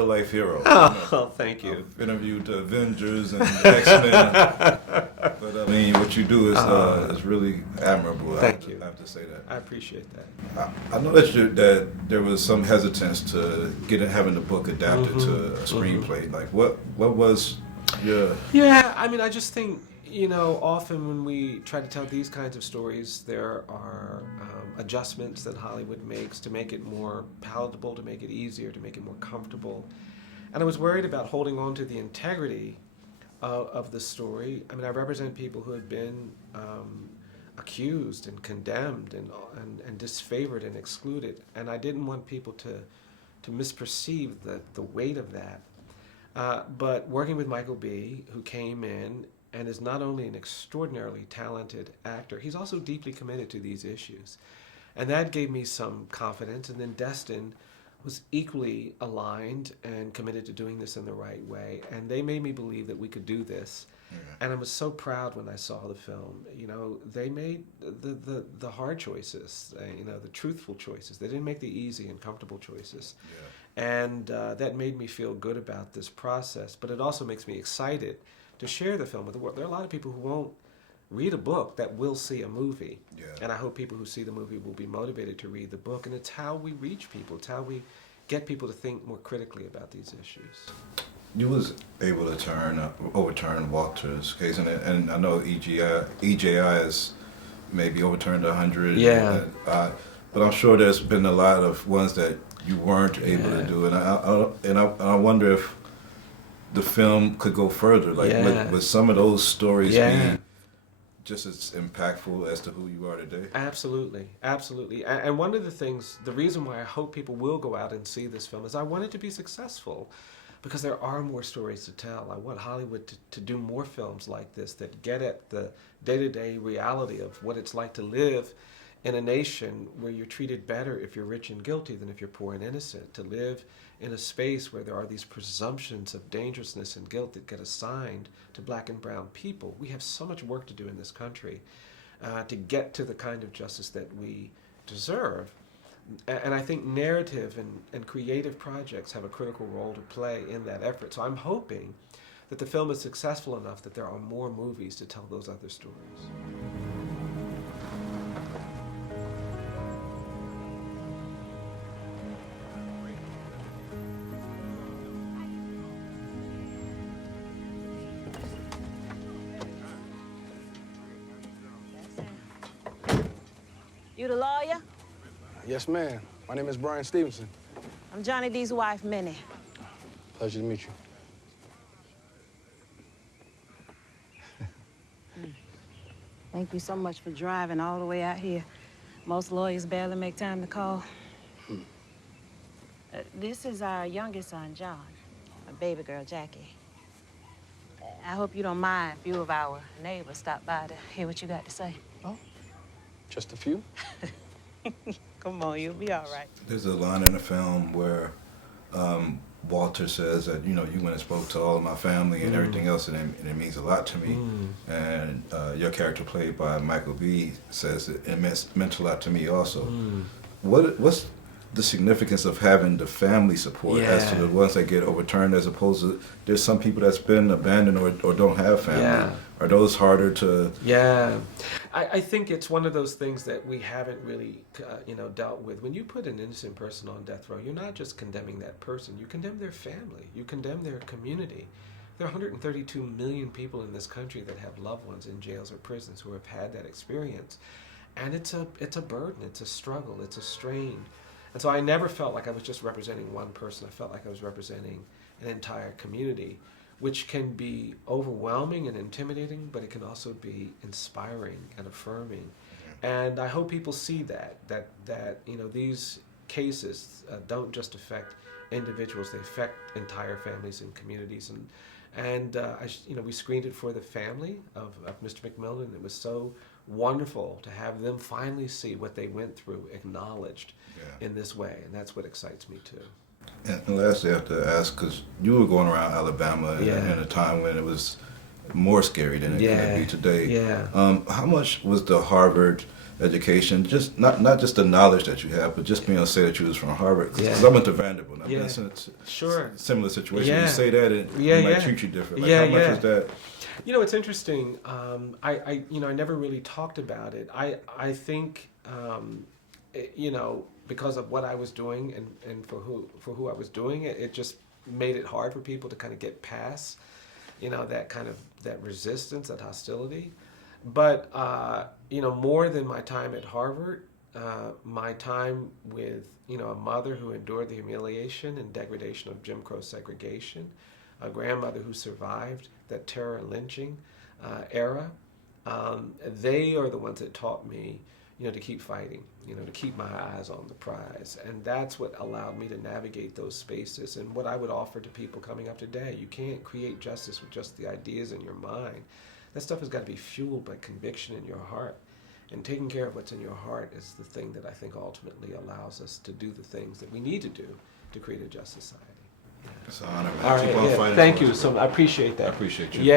real life hero. Oh, thank you. I've interviewed the Avengers and the X-Men, but I mean, what you do is really admirable. Thank you. I have to say that. I appreciate that. I know that there was some hesitance to having the book adapted to a screenplay. Like, what was your? Yeah, I mean, I just think, often when we try to tell these kinds of stories, there are adjustments that Hollywood makes to make it more palatable, to make it easier, to make it more comfortable. And I was worried about holding on to the integrity of the story. I mean, I represent people who have been accused and condemned and disfavored and excluded, and I didn't want people to misperceive the weight of that. But working with Michael B., who came in and is not only an extraordinarily talented actor, he's also deeply committed to these issues. And that gave me some confidence. And then Destin was equally aligned and committed to doing this in the right way. And they made me believe that we could do this. And I was so proud when I saw the film. They made the hard choices, the truthful choices. They didn't make the easy and comfortable choices. And that made me feel good about this process. But it also makes me excited to share the film with the world. There are a lot of people who won't read a book that will see a movie. And I hope people who see the movie will be motivated to read the book. And it's how we reach people. It's how we get people to think more critically about these issues. You was able to overturn Walter's case, and I know EJI has maybe overturned 100. Yeah. But I'm sure there's been a lot of ones that you weren't able to do, and I wonder if the film could go further. Like, would some of those stories be just as impactful as to who you are today? Absolutely. And one of the things, the reason why I hope people will go out and see this film is I want it to be successful. Because there are more stories to tell. I want Hollywood to do more films like this that get at the day-to-day reality of what it's like to live in a nation where you're treated better if you're rich and guilty than if you're poor and innocent. To live in a space where there are these presumptions of dangerousness and guilt that get assigned to black and brown people. We have so much work to do in this country to get to the kind of justice that we deserve. And I think narrative and creative projects have a critical role to play in that effort. So I'm hoping that the film is successful enough that there are more movies to tell those other stories. You the lawyer? Yes, ma'am. My name is Bryan Stevenson. I'm Johnny D's wife, Minnie. Pleasure to meet you. Thank you so much for driving all the way out here. Most lawyers barely make time to call. This is our youngest son, John, my baby girl, Jackie. I hope you don't mind a few of our neighbors stop by to hear what you got to say. Oh, just a few? Come on, you'll be all right. There's a line in the film where Walter says that, you went and spoke to all of my family and everything else, and it means a lot to me. And your character, played by Michael B., says it meant a lot to me also. What's the significance of having the family support as to the ones that get overturned, as opposed to there's some people that's been abandoned or don't have family? Are those harder to? I think it's one of those things that we haven't really dealt with. When you put an innocent person on death row, you're not just condemning that person, you condemn their family, you condemn their community. There are 132 million people in this country that have loved ones in jails or prisons who have had that experience. And it's a burden, it's a struggle, it's a strain. And so I never felt like I was just representing one person. I felt like I was representing an entire community, which can be overwhelming and intimidating, but it can also be inspiring and affirming. And I hope people see that these cases don't just affect individuals, they affect entire families and communities. And we screened it for the family of Mr. McMillan, and it was so wonderful to have them finally see what they went through acknowledged in this way, and that's what excites me too. And lastly, I have to ask, because you were going around Alabama in a time when it was more scary than it can be today. How much was the Harvard education, just not just the knowledge that you have, but just being able to say that you was from Harvard. Because Yeah. I went to Vanderbilt. I've Yeah. been in Sure. similar situation. Yeah. You say that, and Yeah, it might yeah. treat you different. Like, Yeah, how much yeah. is that? You know, it's interesting. I never really talked about it. I think, you know, because of what I was doing and for who I was doing it, it just made it hard for people to kind of get past, you know, that resistance, that hostility. But you know, more than my time at Harvard, my time with, you know, a mother who endured the humiliation and degradation of Jim Crow segregation, a grandmother who survived that terror and lynching era, they are the ones that taught me, you know, to keep fighting, you know, to keep my eyes on the prize. And that's what allowed me to navigate those spaces. And what I would offer to people coming up today, you can't create justice with just the ideas in your mind. That stuff has got to be fueled by conviction in your heart. And taking care of what's in your heart is the thing that I think ultimately allows us to do the things that we need to do to create a just society. It's an honor, man. All Keep right, on yeah, fighting thank for you. us, So bro. I appreciate that. I appreciate you. Yeah.